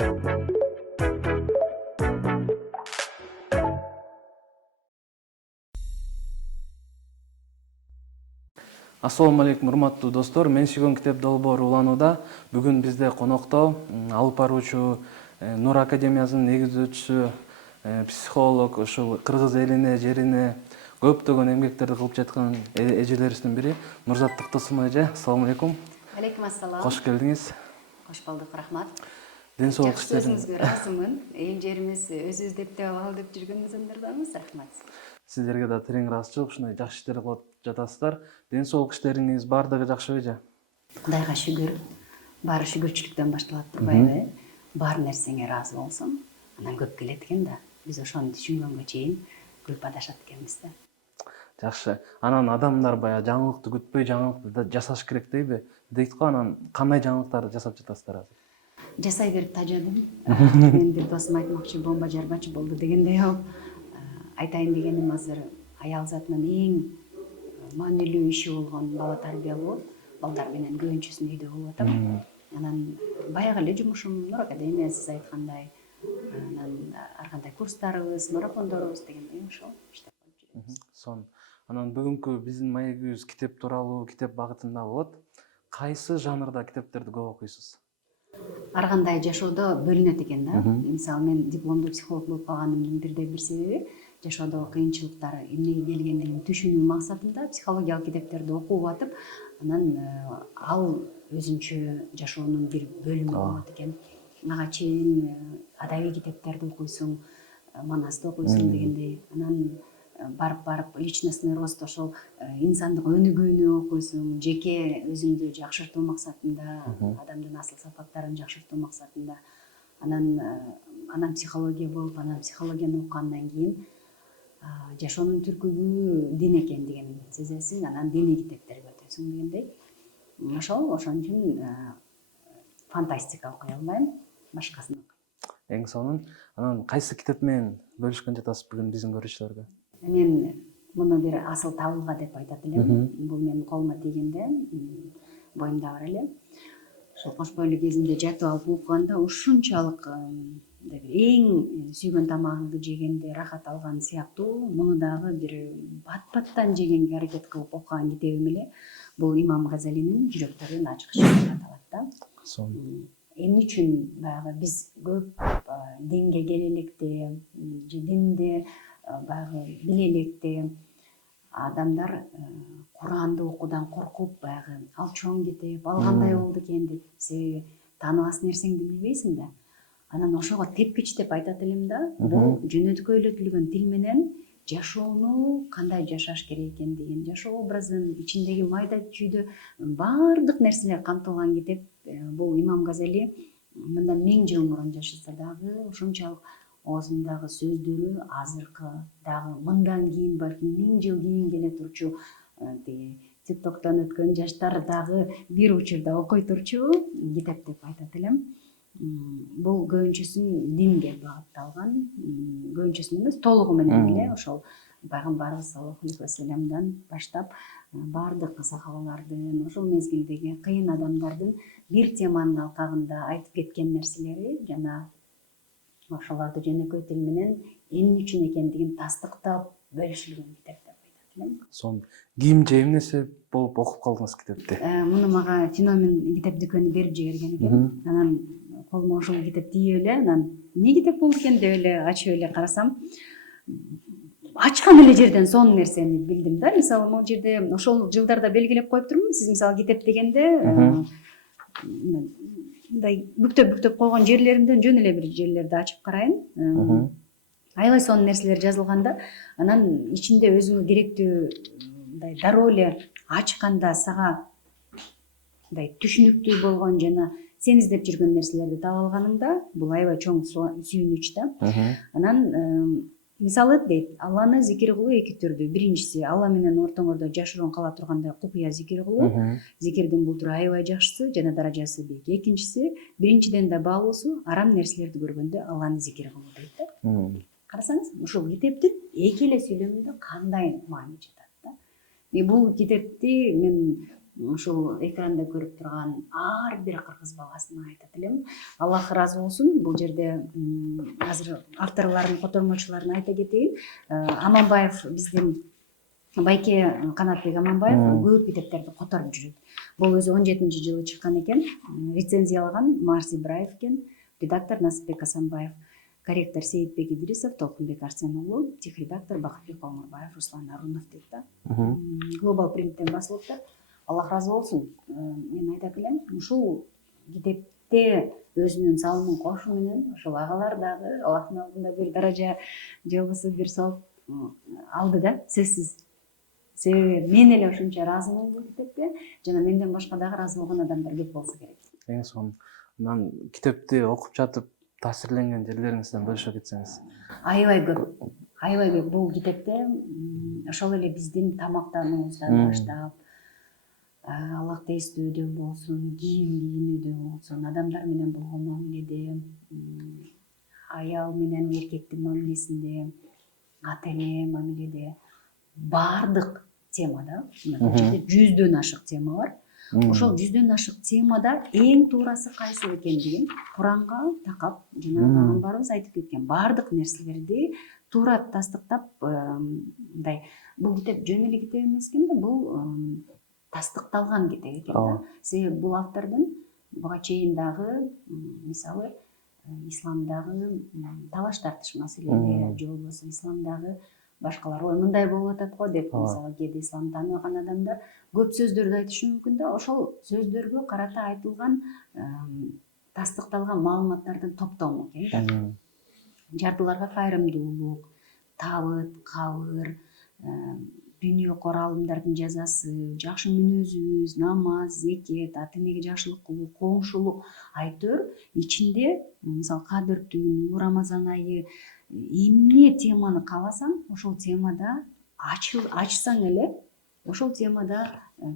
Assalamu алейкум, урматтуу достор. Мен Сүйгөн китеп долбоору уланууда. Бүгүн бизде конокто алып баруучу Нур академиясынын негиздөөчүсү, психолог, ушул кыргыз элине, жерине көптөгөн эмгектерди кылып жаткан эжелерибиздин бири Нурзат Тактосун эже. Ассаламу алейкум. Алейкум ассалам. Кош келдиңиз. Кош болдук, рахмат. Ден соолук Жакшы сөзүңүзгө ыраазымын. Эң жерибиз өзүбүз дептеп алалы деп жүргөн мизамдардамыз. Рахмат. Сиздерге да терең ыраазычылык, ушундай жакшы иштерди кылып жатасыздар. Ден соолук иштериңиз баардыгы жакшыбы эже? Кудайга шүгүр. Баары шүгүрчүлүктөн башталат турбайбы? Бар нерсеңе ыраазы болсоң, анан көп келет экен да. Биз ошону түшүнгөнгө чейин көп адашат экенбиз да. Жакшы. Анан адамдар баягы жаңылыкты күтпөй, жаңылыкты жасаш керек дейби? Дейт го, анан кандай жаңылыктарды жасап жатасыздар азыр? Жасай берип тажадым. Мен бир досум айтмакчы, бомба жарбачы болду дегендей болуп. Айтайын дегеним азыр аял затынын эң маанилүү иши болгон бала тарбиялоо. Балдар менен көбүнчөсүн үйдө болуп атам. Анан баягы эле жумушум Нур академия, сиз айткандай. Анан ар кандай курстарыбыз, марафондорубуз дегендей ошол иштеп жүрөбүз. Сон. Анан бүгүнкү биздин маегибиз китеп тууралуу, китеп багытында болот. Кайсы жанрда китептерди көп окуйсуз? Ар кандай жашоодо бөлүнөт экен да. Мисалы мен дипломдуу психолог болуп калганымдын бир себеби жашоодогу кыйынчылыктар эмнеге келгендигин түшүнүү максатында психологиялык китептерди окуп атып, анан ал өзүнчө жашоонун бир бөлүмү болот экен. Ага чейин адабий китептерди окуйсуң, манасты окуйсуң дегендей. Анан барып личностный рост, ошол инсандык өнүгүүнү окуйсуң, жеке өзүңдү жакшыртуу максатында, адамдын асыл сапаттарын жакшыртуу максатында. Анан психология болуп, анан психологияны окугандан кийин жашоонун түркүбү дин экендигин сезесиң, анан диний китептерди өтөсүң дегендей. Ошол үчүн фантастика окуй албайм, башкасын окуйм. Эң сонун. Анан кайсы китеп менен бөлүшкөн жатасыз бүгүн биздин көрүүчүлөргө? Мен муну бир асыл табылга деп айтат элем. Бул менин колума тийгенде боюмда бар эле. Ошол кош бойлуу кезинде жатып алып окуганда ушунчалык эң сүйгөн тамагыңды жегенде рахат алган сыяктуу, муну дагы бир бат-баттан жегенге аракет кылып окуган китебим эле. Бул Имам Газалинин Жүрөктөрдүн ачкычы деп аталат да. Эмне үчүн баягы биз көп динге келе электе, же динди баягы биле электе адамдар Куранды окуудан коркуп, баягы ал чоң китеп, ал кандай болду экен деп, себеби тааныбас нерсеңди билбейсиң да. Анан ошого тепкич деп айтат элем да. Бул жөнөткөйлөтүлгөн тил менен жашоону кандай жашаш керек экендигин, жашоо образын, ичиндеги майда чүйдө баардык нерселер камтылган китеп. Бул Имам Газали мындан 1000 жыл мурун жашаса дагы ушунчалык оозундагы сөздөрү азыркы дагы мындан кийин балким 1000 жыл кийин келе турчу ТикТоктон өткөн жаштар дагы бир учурда окуй турчу китеп деп айтат элем. Бул көбүнчөсүн динге багытталган, көбүнчөсүн эмес, толугу менен эле ошол пайгамбарыбыз саллаллаху алейхи вассаламдан баштап баардык сахабалардын, ошол мезгилдеги кыйын адамдардын бир теманын алкагында айтып кеткен нерселери жана ошолорду жөнөкөй тил менен эмне үчүн экендигин тастыктап бөлүшүлгөн китеп деп айтат элем. Сон ким же эмне себеп болуп окуп калдыңыз китепти? Муну мага Феномен китеп дүкөнү берип жиберген экен. Анан колума ошол китеп тийип эле, анан эмне китеп болду экен деп эле ачып эле карасам, ачкан эле жерден сонун нерсени билдим да. Мисалы, могу жерде ошол жылдарда белгилеп коюп турмун. Сиз мисалы китеп дегенде мындай бүктөп койгон жерлеринден жөн эле бир жерлерди ачып карайын. Аябай сонун нерселер жазылганда, анан ичинде өзүңө керектүү мындай дароо эле ачканда сага мындай түшүнүктүү болгон жана сен издеп жүргөн нерселерди таап алганыңда, бул аябай чоң сүйүнүч да. Анан мисалы дейт, Алланы зикир кылуу эки түрдүү. Биринчиси Алла менен ортоңордо жашыруун кала тургандай купуя зикир кылуу. Зикирдин бул түрү аябай жакшысы жана даражасы бийик. Экинчиси, биринчиден да баалуусу арам нерселерди көргөндө Алланы зикир кылуу дейт да. Карасаңыз, ушул китептин эки эле сүйлөмүндө кандай маани жатат да. Бул китепти мен ушул экранда көрүп турган ар бир кыргыз баласына айтат элем. Аллах ыраазы болсун. Бул жерде азыр авторлордун, котормочуларына айта кетейин. Аманбаев биздин Байке Канатбек Аманбаев көп китептерди которуп жүрөт. Бул өзү 17-жылы чыккан экен. Рецензиялаган Марс Ибраев экен, редактор Насипбек Асанбаев, корректор Сейитбек Идрисов, Толкунбек Арсен уулу, техредактор Бакытбек Омурбаев, Руслан Арунов дейт да. Глобал принттен басылыптыр. Аллах ыраазы болсун. Мен айта келем, ушул китепте өзүнүн салымын кошуу менен ушул агалар дагы Аллахтын алдында бир даража же болбосо бир сооп алды да, сөзсүз. Себеби мен эле ушунча ыраазымын бул китепке, жана менден башка дагы ыраазы болгон адамдар көп болсо керек. Эң сонун. Мындан китепти окуп жатып таасирленген жерлериңизден бөлүшө кетсеңиз. Аябай көп. Аябай көп. Бул китепте ошол эле биздин тамактануубуздан баштап, Аллахты эстөөдө болсун, кийинүүдө болсун, адамдар менен болгон мамиледе, аял менен эркектин мамилесинде, ата эне мамиледе, баардык темада, бул жерде 100дөн ашык тема бар. Ошол 100дөн ашык темада эң туурасы кайсы экендигин Куранга такап, жана пайгамбарыбыз айтып кеткен баардык нерселерди туура тастыктап, мындай бул китеп жөн эле китеп эмес экен да, бул тастыкталган китеп экен да. Себеби бул автордун буга чейин дагы мисалы исламдагы талаш тартыш маселелери же болбосо исламдагы башкалар ой мындай болуп атат го деп мисалы кээде ислам тааныбаган адамдар көп сөздөрдү айтышы мүмкүн да. Ошол сөздөргө карата айтылган тастыкталган маалыматтардын топтому экен да. Жардыларга кайрымдуулук, табыт, кабыр, дүйнө коралымдардын жазасы, жакшы мүнөзүбүз, намаз, зекет, ата энеге жакшылык кылуу, коңшулук, айтор ичинде мисалы кадыр түн, Рамазан айы эмне теманы кааласаң, ошол темада ачсаң эле, ошол темада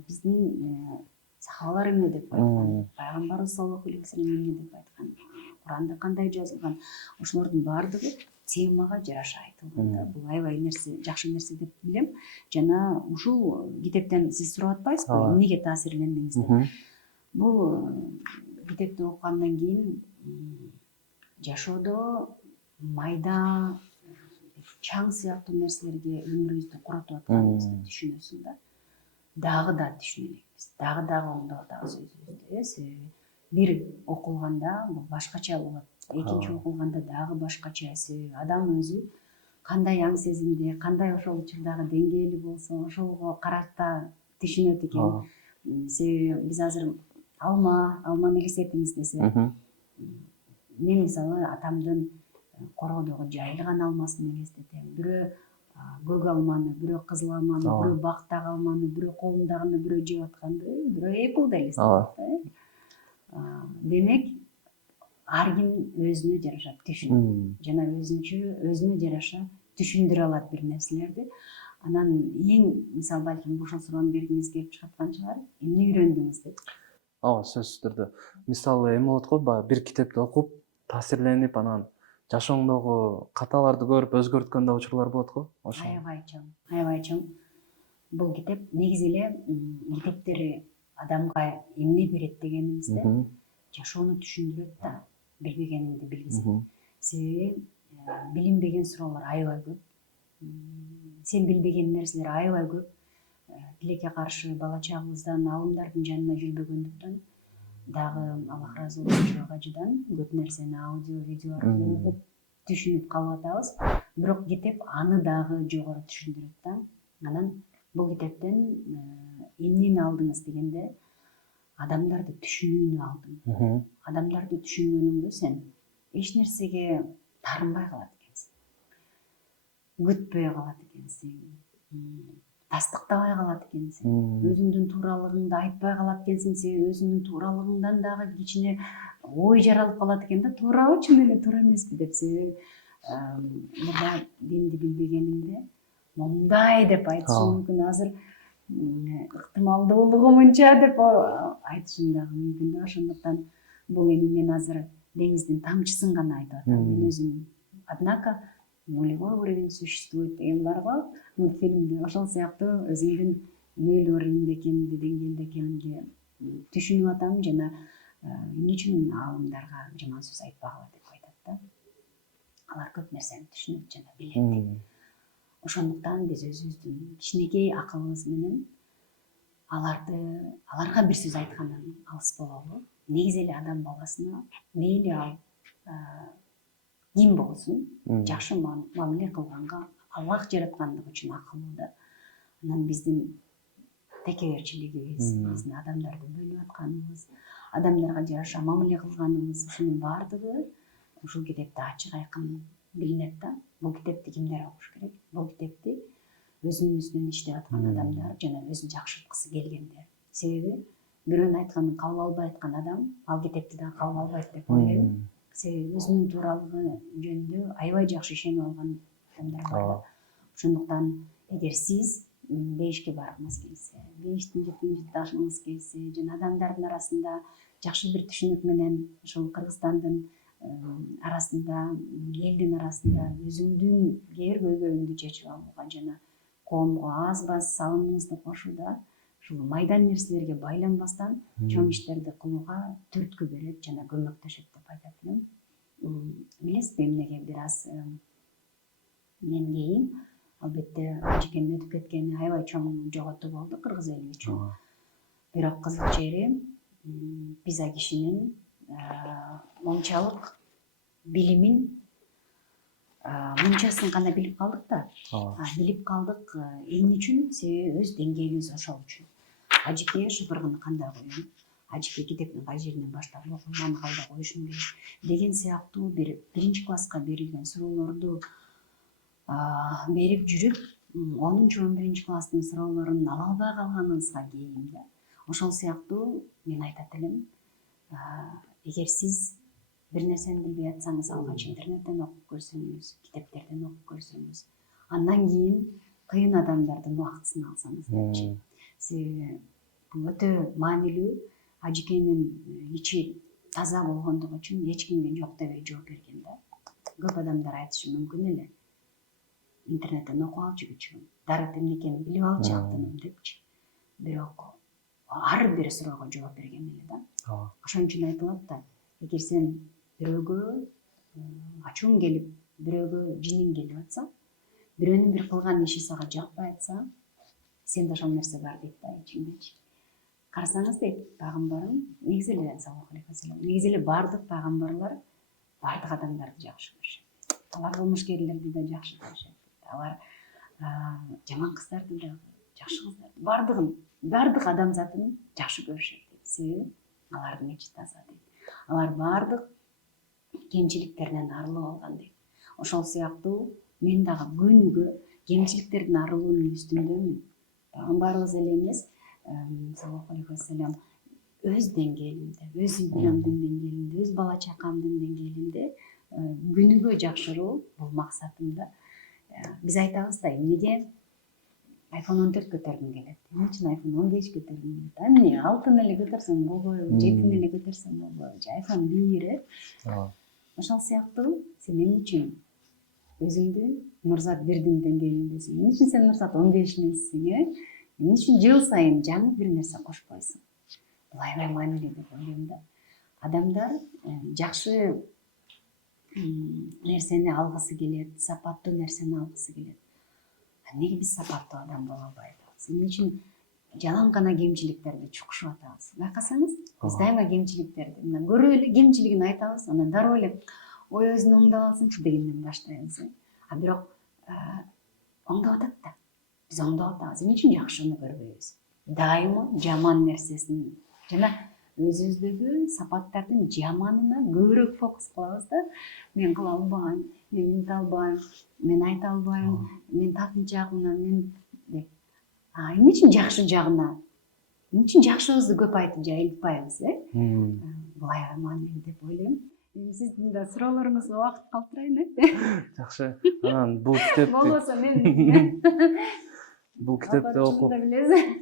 биздин сахабалар эмне деп айткан, пайгамбарыбыз саллаллаху алейхи вассалам эмне деп айткан, Куранда кандай жазылган, ошолордун баардыгы темага жараша айтылган да. Бул аябай нерсе, жакшы нерсе деп билем. Жана ушул китептен сиз сурап атпайсызбы, эмнеге таасирлендиңиз деп. Бул китепти окугандан кийин жашоодо майда чаң сыяктуу нерселерге өмүрүбүздү куротуп атканыбызды түшүнөсүң да. Дагы да түшүнө элекпиз. Дагы оңдоп атабыз өзүбүздү. Себеби бир окулганда бул башкача болот. Экинчи окулганда дагы башкача. Себеби адам өзү кандай аң сезимде, кандай ошол учурдагы деңгээли болсо, ошолго карата түшүнөт экен. Себеби биз азыр алманы элестетиңиз десе, мен мисалы атамдын короодогу жайылган алмасын элестетем. Бирөө көк алманы, бирөө кызыл алманы, бирөө бактагы алманы, бирөө колундагыны бирөө жеп атканды, бирөө эпплди элестетет. Демек, ар ким өзүнө жараша түшүнөт. Жана өзүнө жараша түшүндүрө алат бир нерселерди. Анан эң мисалы балким ошол суроону бергиңиз келип чыгаткан чыгар. Эмне үйрөндүңүз деп? Сөзсүз түрдө. Мисалы эме болот го, баягы бир китепти окуп, таасирленип, анан жашооңдогу каталарды көрүп өзгөрткөн да учурлар болот го. Аябай чоң. Бул китеп негизи эле китептери адамга эмне берет дегенимизде, жашоону түшүндүрөт да, билбегениңди билгизет. Себеби билинбеген суроолор аябай көп. Сен билбеген нерселер аябай көп. Тилекке каршы бала чагыбыздан алымдардын жанына жүрбөгөндүктөн дагы Аллах ыраазы болсун ажыдан көп нерсени аудио, видео аркылуу угуп түшүнүп калып атабыз. Бирок китеп аны дагы жогору түшүндүрөт да. Анан бул китептен эмнени алдыңыз дегенде, адамдарды түшүнүүнү алдым. Адамдарды түшүнгөнүңдө сен эч нерсеге тарынбай калат экенсиң. Күтпөй калат экенсиң. Тастыктабай калат экенсиң. Өзүңдүн тууралыгыңды айтпай калат экенсиң. Себеби өзүңдүн тууралыгыңдан дагы кичине ой жаралып калат экен да. Туурабы, чын эле туура эмеспи деп. Себеби мурда динди билбегениңде мындай деп айтышың мүмкүн. Азыр ыктымалдуулугу мынча деп айтышың дагы мүмкүн да. Ошондуктан бул эми мен азыр деңиздин тамчысын гана айтып атам. Мен өзүм, однако нулевой уровень существует деген бар го мультфильмде. Ошол сыяктуу өзүмдүн нөл орунда экенди деңгээлде экенинге түшүнүп атам жана эмне үчүн аалымдарга жаман сөз айтпагыла деп айтат да. Алар көп нерсени түшүнөт жана билет. Ошондуктан биз өзүбүздүн кичинекей акылыбыз менен аларга бир сөз айткандан алыс бололу. Негизи эле адам баласына мейли ал ким болсун, жакшы мамиле кылганга Аллах жараткандыгы үчүн акылуу да. Анан биздин текеберчилигибиз, биздин адамдарды бөлүп атканыбыз, адамдарга жараша мамиле кылганыбыз, ушунун баардыгы ушул китепте ачык айкын билинет да. Бул китепти кимдер окуш керек? Бул китепти өзүнүн үстүнөн иштеп аткан адамдар жана өзүн жакшырткысы келгендер. Себеби бирөөнүн айтканын кабыл албай аткан адам ал китепти да кабыл албайт деп ойлойм. Себеби өзүнүн тууралыгы жөнүндө аябай жакшы ишенип алган адамдар бар да. Ошондуктан эгер сиз бейишке баргыңыз келсе, бейиштин жетинчи этажыңыз келсе, жана адамдардын арасында жакшы бир түшүнүк менен ушул Кыргызстандын арасында, элдин арасында өзүңдүн кээ бир көйгөйүңдү чечип алууга жана коомго аз баз салымыңызды кошууда ушул майдан нерселерге байланбастан чоң иштерди кылууга түрткү берет жана көмөктөшөт деп айтат элем. Билесизби эмнеге бир аз мен кейин албетте Ажыкенин өтүп кеткени аябай чоң жоготуу болду кыргыз эли үчүн. Бирок кызык жери биз а кишинин мончалык билимин мынчасын гана билип калдык да. Билип калдык эмне үчүн? Себеби өз деңгээлибиз ошол үчүн. Ажыке шыпыргыны кандай коём? Ажыке китептин кай жеринен баштап окуйм, кайда коюшум керек деген сыяктуу биринчи класска берилген суроолорду берип жүрүп, 10-11 класстын суроолорун ала албай калганыбызга кейим да. Ошол сыяктуу мен айтат элем, эгер сиз бир нерсени билбей атсаңыз, алгач интернеттен окуп көрсөңүз, китептерден окуп көрсөңүз, андан кийин кыйын адамдардын убактысын алсаңыз депчи. Себеби бул өтө маанилүү. Ажыкенин ичи таза болгондугу үчүн эч кимге жок дебей жооп берген да. Көп адамдар айтышы мүмкүн эле. Интернеттен окуп алчу күчүгүм, дарып эмне экенин билип алчу актыным депчи. Бирок ар бир суроого жооп берген эле да. Ошон үчүн айтылат да, эгер сен бирөөгө ачууң келип, бирөөгө жиниң келип атса, бирөөнүн бир кылган иши сага жакпай атса, сенде ошол нерсе бар дейт да ичиңдечи. Карасаңыз дейт, пайгамбарым негизи эле саллаллаху алейхи вассалам, негизи эле баардык пайгамбарлар баардык адамдарды жакшы көрүшөт. Алар кылмышкерлерди да жакшы көрүшөт. Алар жаман кыздарды да, жакшы кыздарды, баардык адамзатын жакшы көрүшөт дейт. Себеби алардын ичи таза дейт. Алар баардык кемчиликтеринен арылып алган дейт. Ошол сыяктуу мен дагы күнүгө кемчиликтердин арылуунун үстүндөмүн. Пайгамбарыбыз эле эмес, саллаллаху алейхи вассалам өз деңгээлимде, өз үй бүлөмдүн деңгээлинде, өз бала чакамдын деңгээлинде күнүгө жакшыруу бул максатым да. Биз айтабыз да, эмнеге iPhone 14 көтөргүм келет, эмне үчүн iPhone 15 көтөргүм келет, эмне алтын эле көтөрсөм болбойбу, жетин эле көтөрсөм болбойбу, iPhone 1 ошол сыяктуу сен эмне үчүн өзүңдү Нурзат 1дин деңгээлиндесиң, эмне үчүн сен Нурзат 15 эмессиң, эмне үчүн жыл сайын жаңы бир нерсе кошпойсуң? Бул аябай маанилүү деп ойлойм да. Адамдар жакшы нерсени алгысы келет, сапаттуу нерсени алгысы келет. Неге биз сапаттуу адам боло албай атабыз? Эмне үчүн жалаң гана кемчиликтерди чукушуп атабыз? Байкасаңыз, биз дайыма кемчиликтерди мына көрүп эле кемчилигин айтабыз, анан дароо эле ой өзүн оңдоп алсынчы дегенден баштайбыз. А бирок оңдоп атат да. Биз оңдоп атабыз. Эмне үчүн жакшыны көрбөйбүз? Дайыма жаман нерсесин жана өзүбүздөгү сапаттардын жаманына көбүрөөк фокус кылабыз да. Мен кыла албайм, мен мынте албайм, мен айта албайм, мен тартынчаакмын, мен деп. Эмне үчүн жакшы жагына, эмне үчүн жакшыбызды көп айтып жайылтпайбыз, Бул аябай маанилүү деп ойлойм. Сиздин да суроолоруңузга убакыт калтырайын, Жакшы. Анан бул китепти болбосо мен бул китепти окуп билесиз.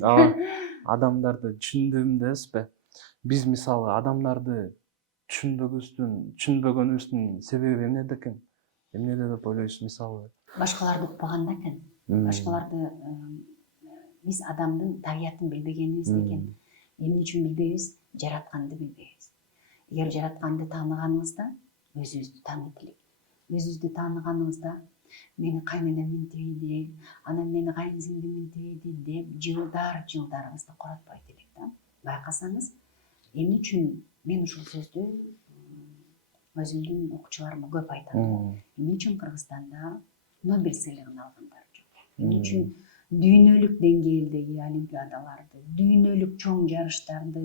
адамдарды түшүндүм десизби? Биз мисалы адамдарды түшүнбөгөнүбүздүн себеби эмнеде экен? Эмнеде деп ойлойсуз мисалы? Башкаларды укпаганда экен. Башкаларды биз адамдын табиятын билбегенибиз экен. Эмне үчүн билбейбиз? Жаратканды билбейбиз. Эгер жаратканды тааныганыбызда өзүбүздү тааныйт элек. Өзүбүздү тааныганыбызда мени кайненем минтибейди, анан мени кайынсиңдим минтибейди деп жылдарыбызды коротпойт элек да. Байкасаңыз, эмне үчүн мен ушул сөздү өзүмдүн окуучуларыма көп айтам. Эмне үчүн Кыргызстанда Нобель сыйлыгын алгандар жок? Эмне үчүн дүйнөлүк деңгээлдеги олимпиадаларды, дүйнөлүк чоң жарыштарды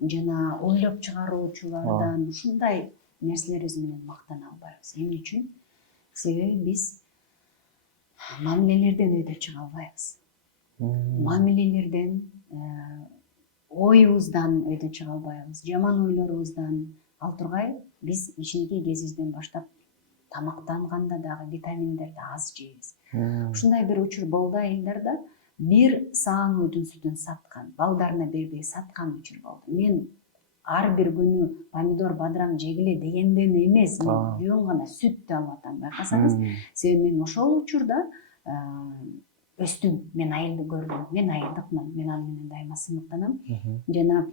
жана ойлоп чыгаруучулардан ушундай нерселерибиз менен мактана албайбыз? Эмне үчүн? Себеби биз мамилелерден өйдө чыга албайбыз. Мамилелерден, оюбуздан өйдө чыга албайбыз. Жаман ойлорубуздан. Ал тургай биз кичинекей кезибизден баштап тамактанганда дагы витаминдерди аз жейбиз. Ушундай бир учур болду айылдарда, бир саан уйдун сүтүн саткан, балдарына бербей саткан учур болду. Мен ар бир күнү помидор, бадыран жегиле дегенден эмес, мен жөн гана сүттү алып атам. Байкасаңыз, себеби мен ошол учурда өстүм, мен айылды көрдүм, мен айылдыкмын, мен аны менен дайыма сыймыктанам. Жана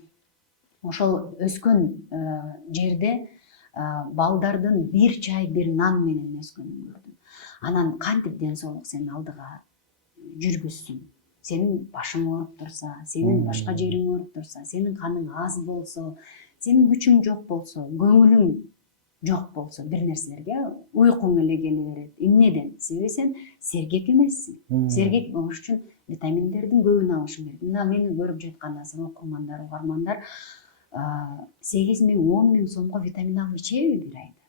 ошол өскөн жерде балдардын бир чай, бир нан менен өскөнүн көрдүм. Анан кантип ден соолук сени алдыга жүргүзсүн? Сенин башың ооруп турса, сенин башка жериң ооруп турса, сенин каның аз болсо, сенин күчүң жок болсо, көңүлүң жок болсо, бир нерселерге уйкуң эле келе берет. Эмнеден? Себеби сен сергек эмессиң. Сергек болуш үчүн витаминдердин көбүн алышың керек. Мына мени көрүп жаткан азыр окурмандар, угармандар 8 миң, 10 миң сомго витамин алып ичеби бир айда?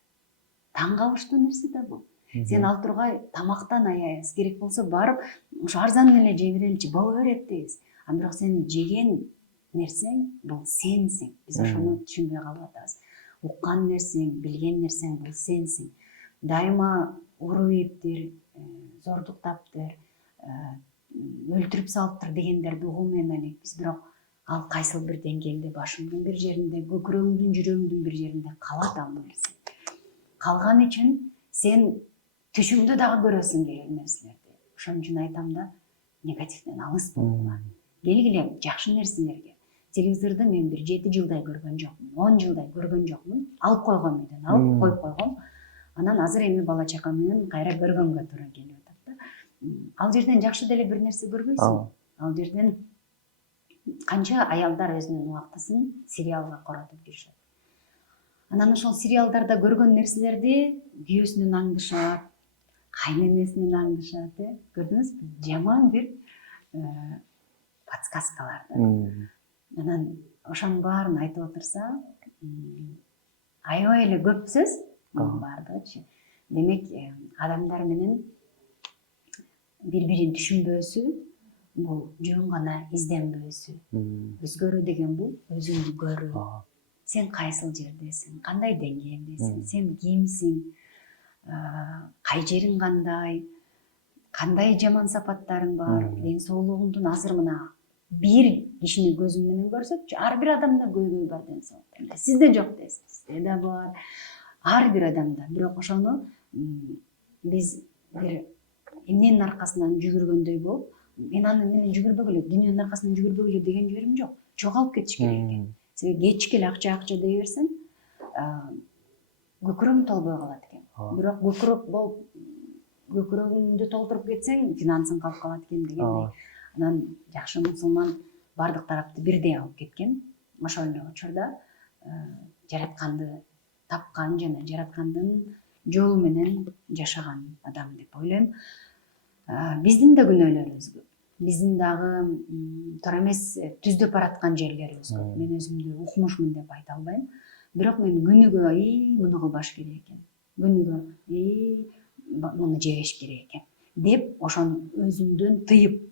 Таң калыштуу нерсе да бул. Сен ал тургай тамактан аябыз, керек болсо барып ошо арзан эле жей береличи, боло берет дейбиз. А бирок сен жеген нерсең бул сенсиң. Биз ошону түшүнбөй калып атабыз. Уккан нерсең, билген нерсең бул сенсиң. Дайыма уруйуптир, зордуктаптыр, өлтүрүп салыптыр дегендерди угуу менен элекпиз. Бирок ал кайсыл бир деңгээлде, башыңдын бир жеринде, көкүрөгүңдүн, жүрөгүңдүн бир жеринде калат ал нерсе. Калган үчүн сен түшүңдө дагы көрөсүң керек нерселерди. Ошон үчүн айтам да, негативден алыс болгула. Келгиле жакшы нерселерге. Телевизорду мен бир 7 жылдай көргөн жокмун, 10 жылдай көргөн жокмун. Алып койгом үйдөн, алып коюп койгом. Анан азыр эми бала чака менен кайра көргөнгө туура келип атат да. Ал жерден жакшы деле бир нерсе көрбөйсүң. Ал жерден канча аялдар өзүнүн убактысын сериалга коротуп жүрүшөт. Анан ошол сериалдарда көргөн нерселерди күйөөсүнөн аңдышат, кайненесинен аңдышат, көрдүңүзбү? Жаман бир подсказкалар да. Анан ошонун баарын айтып отурса, аябай эле көп сөз баардыгычы. Демек, адамдар менен бири-бирин түшүнбөөсү бул жөн гана изденбөөсү. Өзгөрүү деген бул өзүңдү көрүү. Сен кайсыл жердесиң, кандай деңгээлдесиң, сен кимсиң, кай жериң кандай жаман сапаттарың бар, ден соолугуңдун азыр мына бир кишини көзүң менен көрсөтчү, ар бир адамда көйгөй бар ден соолук. Сизде жок дейсиз, сизде да бар, ар бир адамда. Бирок ошону биз бир эмненин аркасынан жүгүргөндөй болуп, мен аны менен жүгүрбөгүлө, дүйнөнүн аркасынан жүгүрбөгүлө деген жерим жок. Жоголуп кетиш керек экен. Себеби кечке эле акча дей берсең, көкүрөгүң толбой калат экен. Бирок көкүрөк болуп, көкүрөгүңдү толтуруп кетсең, финансың калып калат экен дегендей. Анан жакшы мусулман бардык тарапты бирдей алып кеткен. Ошол эле учурда жаратканды тапкан жана жараткандын жолу менен жашаган адам деп ойлойм. Биздин да күнөөлөрүбүз көп. Биздин дагы туура эмес түздөп бараткан жерлерибиз көп. Мен өзүмдү укмушмун деп айта албайм. Бирок мен күнүгө муну кылбаш керек экен. Күнүгө муну жебеш керек экен деп ошону өзүмдөн тыйып.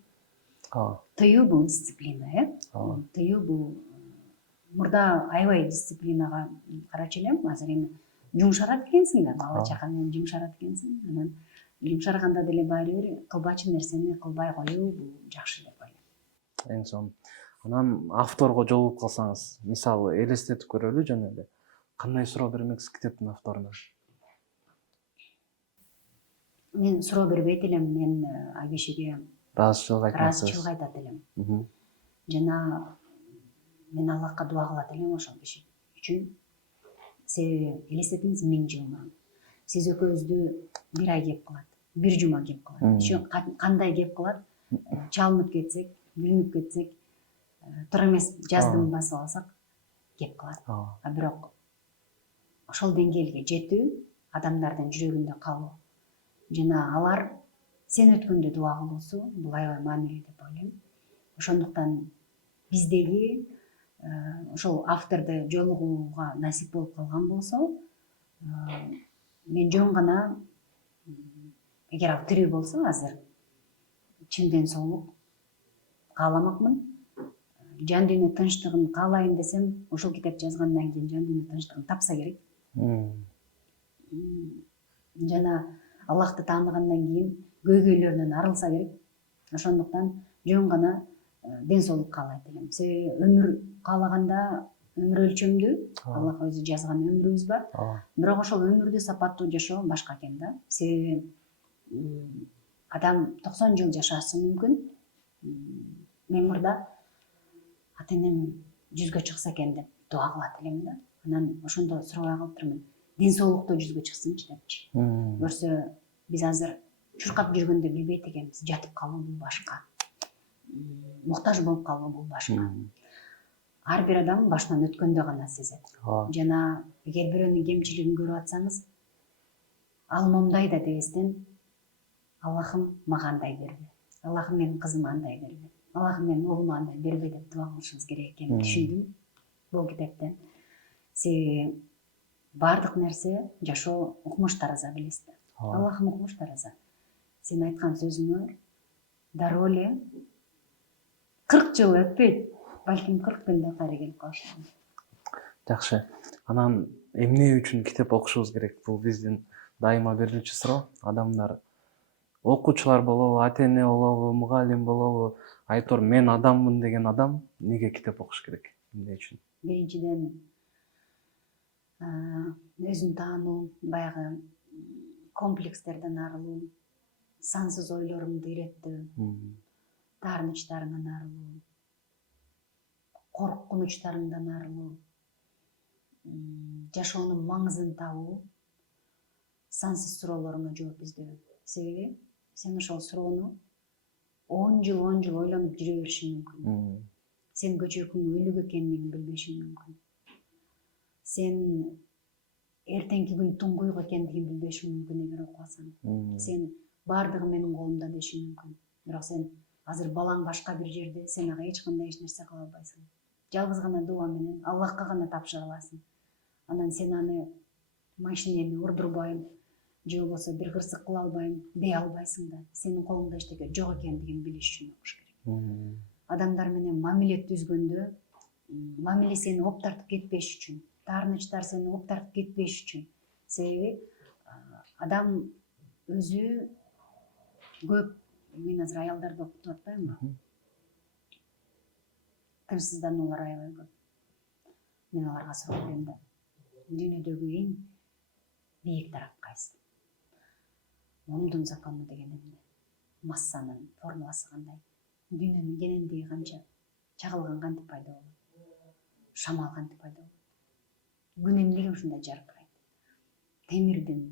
Тыюу бул дисциплина, Тыюу бул мурда аябай дисциплинага карачу элем. Азыр эми жумшарат экенсиң да, бала чака менен жумшарат экенсиң. Анан жумшарганда деле баары бир кылбачы нерсени кылбай коюу бул жакшы деп ойлойм. Эң сонун. Анан авторго жолугуп калсаңыз, мисалы элестетип көрөлү жана эле. Кандай суроо бермексиз китептин авторуна? Мен суроо бербейт элем. Мен ал кишиге ыраазычылык айтмакчысыз. ыраазычылык айтат элем. Жана мен Аллахка дуа кылат элем ошол киши үчүн. Себеби элестетиңиз 1000 жыл мурун. Сиз экөөбүздү бир ай кеп кылат, бир жума кеп кылат. Еще кандай кеп кылат? Чалынып кетсек, бүлүнүп кетсек, тура эмес жаздын басып алсак кеп кылат. А бирок ошол деңгээлге жетүү адамдардын жүрөгүндө калуу жана алар сен өткөндө дуа кылуусу бул аябай маанилүү деп ойлойм. Ошондуктан биздеги ошол авторду жолугууга насип болуп калган болсо, мен жөн гана эгер ал тирүү болсо азыр чын ден соолук кааламакмын. Жан дүйнө тынчтыгын каалайын десем, ушул китеп жазгандан кийин жан дүйнө тынчтыгын тапса керек. Жана Аллахты тааныгандан кийин көйгөйлөрүнөн арылса керек. Ошондуктан жөн гана ден соолук каалайт элем. Себеби өмүр каалаганда өмүр өлчөмдүү, Аллах өзү жазган өмүрүбүз бар. Бирок ошол өмүрдү сапаттуу жашоо башка экен да. Себеби адам 90 жыл жашашы мүмкүн. Мен мурда ата энем 100гө чыкса экен деп дуа кылат элем да. Анан ошондо сурабай калыптырмын. Ден соолукта 100гө чыксынчы депчи. Көрсө биз азыр чуркап жүргөндө билбейт экенбиз. Жатып калуу бул башка. Муктаж болуп калуу бул башка. Ар бир адам башынан өткөндө гана сезет. Жана эгер бирөөнүн кемчилигин көрүп атсаңыз, ал момдай да дебестен, Аллахым мага андай бербе. Аллахым менин кызыма андай бербе. Аллахым менин уулума андай бербе деп дуа кылышыбыз керек экенин түшүндүм бул китептен. Себеби бардык нерсе жашоо укмуш тараза билесиз. Аллахым укмуш тараза. Сен айткан сөзүңөр дароо эле 40 жыл өтпөйт. Балким 40 күндө кайра келип калышы. Жакшы. Анан эмне үчүн китеп окушубуз керек? Бул биздин дайыма берилчү суроо. Адамдар окуучулар болобу, ата эне болобу, мугалим болобу, айтор мен адаммын деген адам эмнеге китеп окуш керек? Эмне үчүн? Биринчиден өзүн таануу, баягы комплекстерден арылуу, сансыз ойлорумду иреттөө, таарынычтарыңан арылуу, коркунучтарыңдан арылуу, жашоонун маңызын табуу, сансыз суроолоруңа жооп издөө. Себеби сен ошол суроону 10 жыл ойлонуп жүрө беришиң мүмкүн. Сен көчөкүң өлүк экендигин билбешиң мүмкүн. Сен эртеңки күн туңгуйук экендигин билбешиң мүмкүн эгер окубасаң. Сен бардыгы менин колумда дешиң мүмкүн. Бирок сен азыр балаң башка бир жерде, сен ага эч кандай нерсе кыла албайсың. Жалгыз гана дуа менен Аллахка гана тапшыра аласың. Анан сен аны машинени урдурбайм, же болбосо бир кырсык кыла албайм дей албайсың да. Сенин колуңда эчтеке жок экендигин билиш үчүн окуш керек. Адамдар менен мамиле түзгөндө мамиле сени оп тартып кетпеш үчүн, таарынычтар сени оп тартып кетпеш үчүн. Себеби адам өзү көп, мен азыр аялдарды окутуп атпаймынбы? Тынчсыздануулар аябай көп. Мен аларга суроо берем да. Дүйнөдөгү эң бийик тарап кайсы? Омдун закону деген эмне? Массанын формуласы кандай? Дүйнөнүн кенендиги канча? Чагылган кантип пайда болот? Шамал кантип пайда болот? Күн эмнеге ушундай жаркырайт? Темирдин,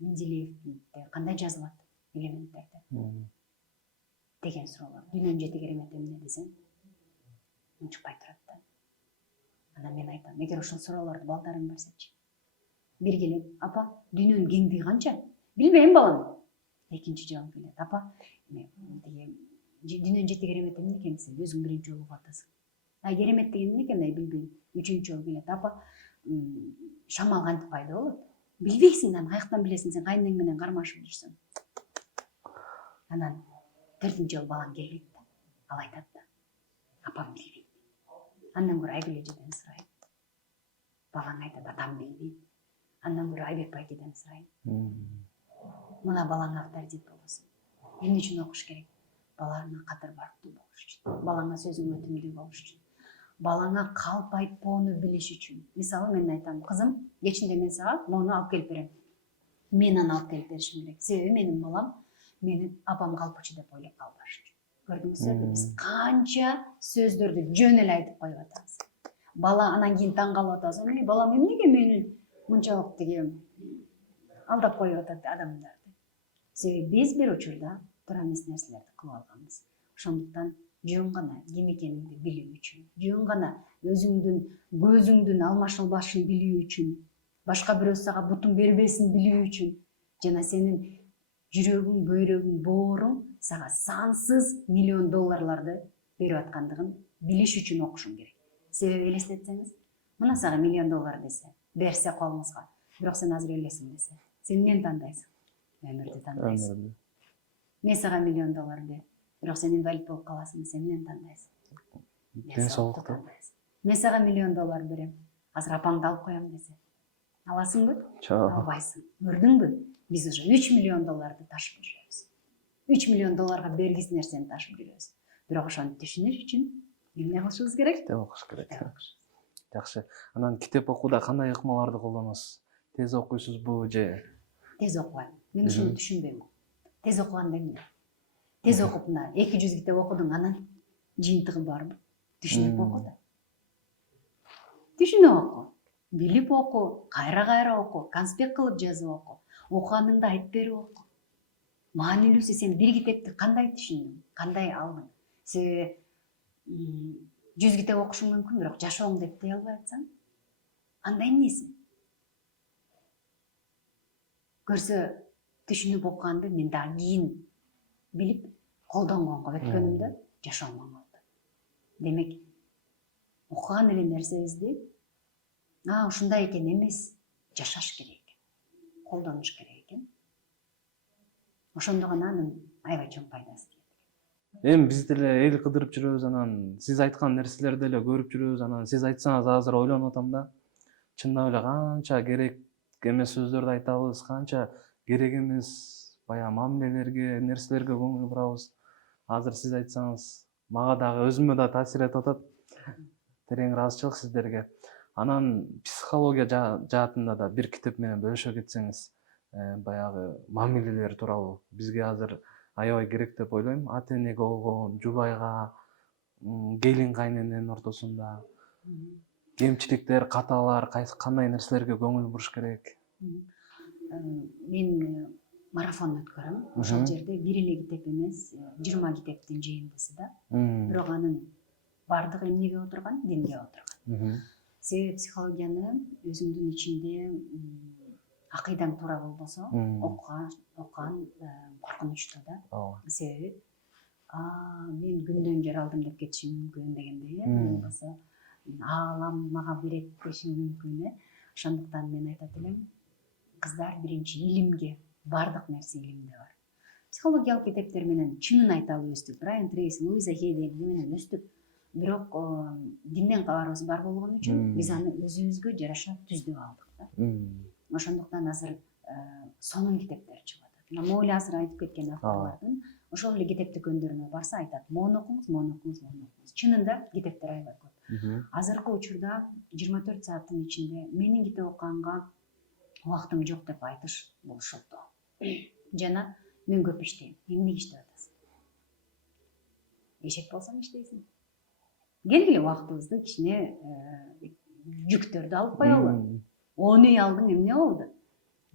Менделеевдин кандай жазылат элементтерди? Деген суроолор. Дүйнөнүн жети керемети эмне десең, унчукпай турат да. Анан мен айтам, эгер ошол суроолорду балдарың берсечи. Бир келет, апа, дүйнөнүн кеңдиги канча? Билбейм балам. Экинчи жооп келет, апа, дүйнөнүн жети керемети эмне экен десем, өзүң биринчи жолу угуп атасың. Керемет деген эмне экен, билбейм. Үчүнчү жолу келет, апа, шамал кантип пайда болот? Билбейсиң, анан каяктан билесиң, сен кайнең менен кармашып жүрсөң. Анан төртүнчү жолу балаң келет да, ал айтат да, апам билбейт. Андан көрө Айгүл эжеден сурайын. Балаң айтат, атам билбейт. Андан көрө Айбек байкеден сурайын. Мына балаңа авторитет болосуң. Эмне үчүн окуш керек? Балаңа кадыр барктуу болуш үчүн. Балаңа сөзүң өтүмдүү болуш үчүн. Балаңа калп айтпоону билиш үчүн. Мисалы мен айтам, кызым, кечинде мен сага моуну алып келип берем. Мен аны алып келип беришим керек. Себеби менин балам мени апам калпычы деп ойлоп калбашы. Көрдүңүзбү, биз канча сөздөрдү жөн эле айтып коюп атабыз. Бала анан кийин таң калып атабыз. Балам эмнеге мени мынчалык тиги алдап коюп атат адамдарды. Себеби биз бир учурда туура эмес нерселерди кылып алганбыз. Ошондуктан жөн гана ким экениңди билүү үчүн, жөн гана өзүңдүн көзүңдүн алмашылбашын билүү үчүн, башка бирөө сага бутун бербесин билүү үчүн, жана сенин жүрөгүң, бөйрөгүң, бооруң сага сансыз миллион долларларды берип аткандыгын билиш үчүн окушуң керек. Себеби элестетсеңиз, мына сага миллион доллар десе, берсе колуңузга, бирок сен азыр өлөсүң десе, сен эмнени тандайсың? Өмүрдү тандайсың. Мен сага миллион доллар бер, бирок сен инвалид болуп каласың, сен эмнени тандайсың? Денсаулыкты. Мен сага миллион доллар берем, азыр апаңды алып коем десе, аласыңбы? Албайсың. Көрдүңбү? Биз уже 3 миллион долларды ташып жүрөбүз. 3 миллион долларга бергисиз нерсени ташып жүрөбүз. Бирок ошону түшүнүш үчүн эмне кылышыбыз керек? Китеп окуш керек. Жакшы. Анан китеп окууда кандай ыкмаларды колдоносуз? Тез окуйсузбу же? Тез окубайм. Мен ушуну түшүнбөйм. Тез окуганда эмне? Тез окуп мына 200 китеп окудуң, анан жыйынтыгы барбы? Түшүнүп оку да. Түшүнүп оку. Билип оку, кайра оку, конспект кылып жазып оку. Окуганыңды айтып берип оку. Маанилүүсү сен бир китепти кандай түшүндүң, кандай алдың? Себеби 100 китеп окушуң мүмкүн, бирок жашооңду эптей албай атсаң, анда эмнеси? Көрсө түшүнүп окуганды мен дагы кийин билип колдонгонго өткөнүмдө жашоом оң болду. Демек, окуган эле нерсебизди ушундай экен эмес, жашаш керек экен, колдонуш керек экен. Ошондо гана анын аябай чоң пайдасы тиет. Эми биз деле эл кыдырып жүрөбүз, анан сиз айткан нерселерди эле көрүп жүрөбүз, анан сиз айтсаңыз азыр ойлонуп атам да. Чындап эле канча керек эмес сөздөрдү айтабыз, канча керек эмес баягы мамилелерге, нерселерге көңүл бурабыз. Азыр сиз айтсаңыз, мага дагы өзүмө да таасир этип атат. Терең ыраазычылык сиздерге. Анан психология жаатында да бир китеп менен бөлүшө кетсеңиз, баягы мамилелер тууралуу бизге азыр аябай керек деп ойлойм. Ата энеге болгон, жубайга, келин кайнененин ортосунда кемчиликтер, каталар, кандай нерселерге көңүл буруш керек? Мен марафон өткөрөм. Ошол жерде бир эле китеп эмес, 20 китептин жыйындысы да. Бирок анын бардыгы эмнеге отурган? Динге отурган. Себеби психологияны өзүңдүн ичинде акыйдаң туура болбосо, окуган коркунучтуу да. Себеби мен күндөн жер алдым деп кетишим мүмкүн дегендей, болбосо аалам мага берет дешим мүмкүн. Ошондуктан мен айтат элем, кыздар биринчи илимге, бардык нерсе илимде бар. Психологиялык китептер менен чынын айталы өстүк. Брайан Трейси, Луиза Хей менен өстүк. Бирок динден кабарыбыз бар болгон үчүн биз аны өзүбүзгө жараша түздүп алдык да. Ошондуктан азыр сонун китептер чыгып атат. Моули азыр айтып кеткен авторлордун ошол эле китеп дүкөндөрүнө барса айтат, моуну окуңуз, моуну окуңуз, моуну окуңуз. Чынында китептер аябай көп. Азыркы учурда 24 сааттын ичинде менин китеп окуганга убактым жок деп айтыш бул шоктоо. Жана мен көп иштейм. Эмнеге иштеп атасың? Эшек болсоң иштейсиң. Келгиле убактыбызды кичине жүктөрдү алып коелу. 10 үй алдың, эмне болду?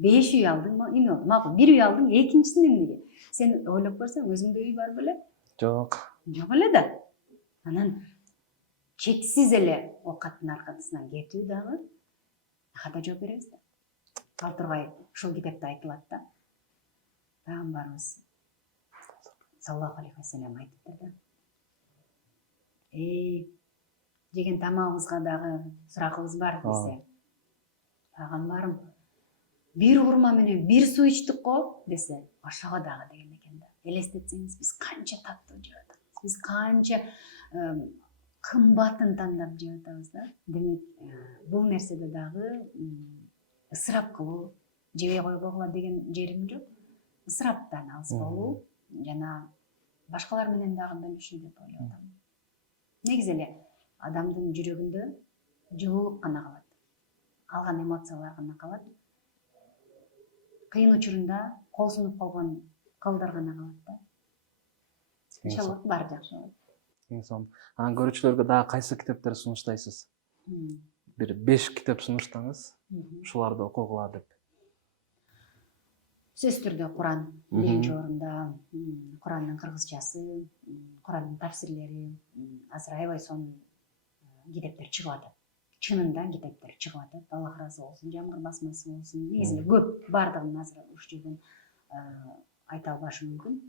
5 үй алдың, эмне болду? Макул, 1 үй алдың, экинчисин эмнеге? Сен ойлоп көрсөң, өзүңдө үй бар беле? Жок. Жок эле да. Анан чексиз эле оокаттын аркасынан кетүү дагы ката жооп беребиз да. Ал тургай ушул китепте айтылат да. Пайгамбарыбыз саллаллаху алейхи вассалам айтыптыр да. Жеген тамагыбызга дагы сурагыбыз бар десе. Пайгамбарым, бир урма менен бир суу ичтик го десе, ошого дагы деген экен да. Элестетсеңиз, биз канча таттуу жеп атабыз. Биз канча кымбатын тандап жеп атабыз да. Демек, бул нерседе дагы ысырап кылуу, жебей койгула деген жерим жок. Ысыраптан алыс болуу жана башкалар менен дагы бөлүшүү деп ойлоп атам. Негизи эле адамдын жүрөгүндө жылуулук гана калат. Алган эмоциялар гана калат. Кыйын учурунда кол сунуп калган колдор гана калат да. Иншалла баары жакшы болот. Эң сонун. Анан көрүүчүлөргө дагы кайсы китептерди сунуштайсыз? Бир 5 китеп сунуштаңыз. Ушуларды окугула деп. Сөзсүз түрдө Куран биринчи орунда, Курандын кыргызчасы, Курандын тафсирлери, азыр аябай сонун китептер чыгып атат. Чынында китептер чыгып атат. Аллах ыраазы болсун, Жамгыр басмасы болсун. Негизи көп баардыгын азыр ушул жерден айта албашым мүмкүн.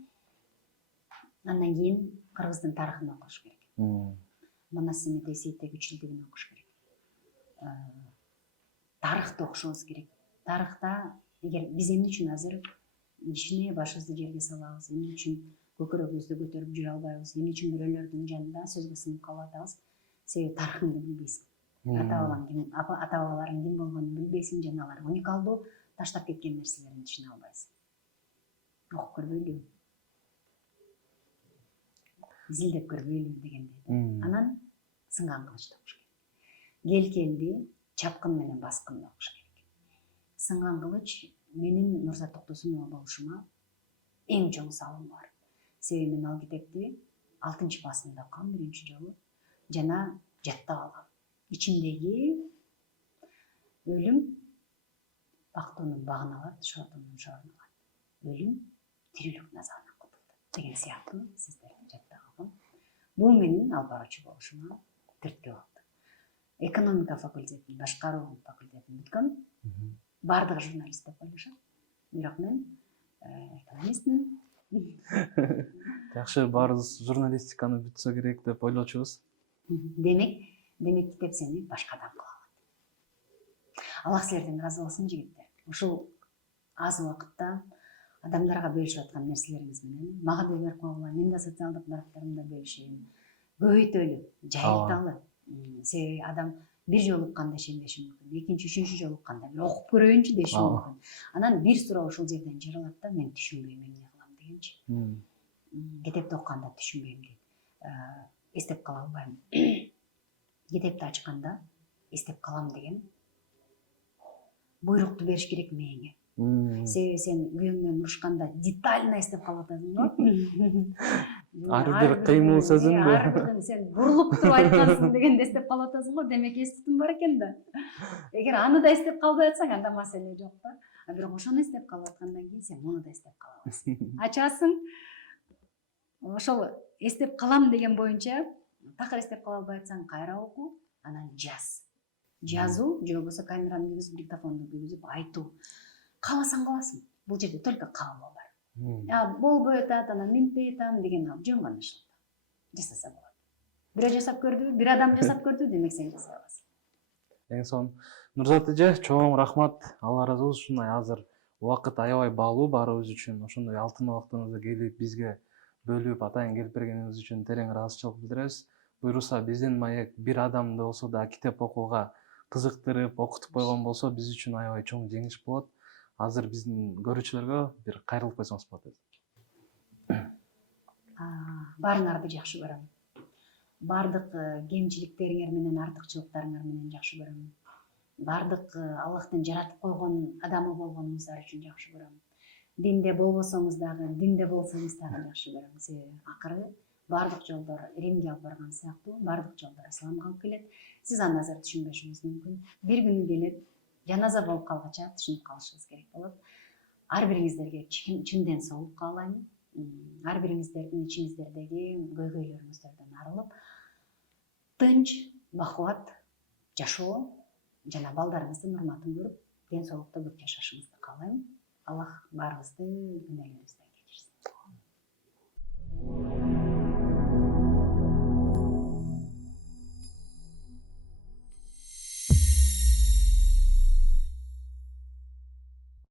Андан кийин кыргыздын тарыхын окуш керек. Манас Семетей Сейтегичилдигин окуш керек. Тарыхты окушубуз керек. Тарыхта эгер биз эмне үчүн азыр кичине башыбызды жерге салабыз, эмне үчүн көкөрөгүбүздү көтөрүп жүрө албайбыз, эмне үчүн бирөөлөрдүн жанында сөзгө сынып калып атабыз? Себеби тарыхыңды билбейсиң. Ата бабаларың ким болгонун билбейсиң, жана алар уникалдуу таштап кеткен нерселерин түшүнө албайсың. Окуп көрбөйлү, изилдеп көрбөйлү дегендей. Анан сынган кылычты окуш керек. Келкелди чапкын менен баскынды окуш керек. Сынган кылыч менин Нурзат Токтосунова болушума эң чоң салымы бар. Себеби мен ал китепти 6 басында окугам биринчи жолу жана жаттап алгам. İçimdeki ölüm Baktığının bağını alır, şortunun şorunu alır. Ölüm tirilük nazarına kutuldu. Деген сыяктуу сиздердин жаттап алган. Бул менин алып баруучу болушума түрткү болду. Экономика факультетин, башкаруу факультетин бүткөм. Баардыгы журналист деп ойлошот. Бирок мен экономистмин. Жакшы, баарыбыз журналистиканы бүтсө керек деп ойлочубуз. Демек китеп сени башкадан кыла алат. Аллах силерден ыраазы болсун жигиттер. Ушул аз убакытта адамдарга бөлүшүп аткан нерселериңиз менен мага да берип койгула, мен да социалдык барактарымда бөлүшөйүн. Көбөйтөлү, жайылталы. Себеби адам бир жолу укканда ишенбеши мүмкүн, экинчи, үчүнчү жолу укканда бир окуп көрөйүнчү деши мүмкүн. Анан бир суроо ушул жерден жырылат да, мен түшүнбөйм эмне кылам дегенчи. Китепти окуганда түшүнбөйм дейт. Эстеп кала албайм. Китепти ачканда эстеп калам деген буйрукту бериш керек мээңе. Себеби сен күйөөң менен урушканда детально эстеп калып атасың го. Ар бир кыймыл сөзүн ар бирин сен бурулуп туруп айткансың дегенди эстеп калып атасың го. Демек эс тутум бар экен да. Эгер аны да эстеп калбай атсаң, анда маселе жок да. А бирок ошону эстеп калып аткандан кийин сен муну да эстеп кала аласың. Ачасың. Ошол эстеп калам деген боюнча такыр эстеп кала албай атсаң, кайра оку, анан жаз. Жазуу же болбосо камераны кийгизип, диктофонду кийгизип айтуу. Кааласаң каласың. Бул жерде только каалоо бар. Болбой атат, анан минтпей атам деген жөн гана ишенет. Жасаса болот. Бирөө жасап көрдү, бир адам жасап көрдү, демек сен жасай аласың. Эң сонун. Нурзат эже, чоң рахмат. Алла ыраазы болсун. Ушундай азыр убакыт аябай баалуу баарыбыз үчүн. Ошондой алтын убактыңызды келип бизге бөлүп атайын келип бергениңиз үчүн терең ыраазычылык билдиребиз. Буйруса биздин маек бир адамды болсо да китеп окууга кызыктырып, окутуп койгон болсо биз үчүн аябай чоң жеңиш болот. Азыр биздин көрүүчүлөргө бир кайрылып койсоңуз болот. Баарыңарды жакшы көрөм. Бардык кемчиликтериңер менен, артыкчылыктарыңар менен жакшы көрөм. Бардык Аллахтын жаратып койгон адамы болгонуңуздар үчүн жакшы көрөм. Динде болбосоңуз дагы, динде болсоңуз дагы жакшы көрөм. Себеби акыры бардык жолдор Римге алып барган сыяктуу, бардык жолдор исламга алып келет. Сиз аны азыр түшүнбөшүңүз мүмкүн. Бир күнү келет, жаназа болуп калгача түшүнүп калышыңыз керек болот. Ар бириңиздерге чын ден соолук каалайм. Ар бириңиздердин ичиңиздердеги көйгөйлөрүңүздөрдөн арылып, тынч, бакубат жашоо жана балдарыңыздын урматын көрүп, ден соолукта көп жашашыңызды каалайм. Аллах баарыбызды күнөөлөрүбүздөн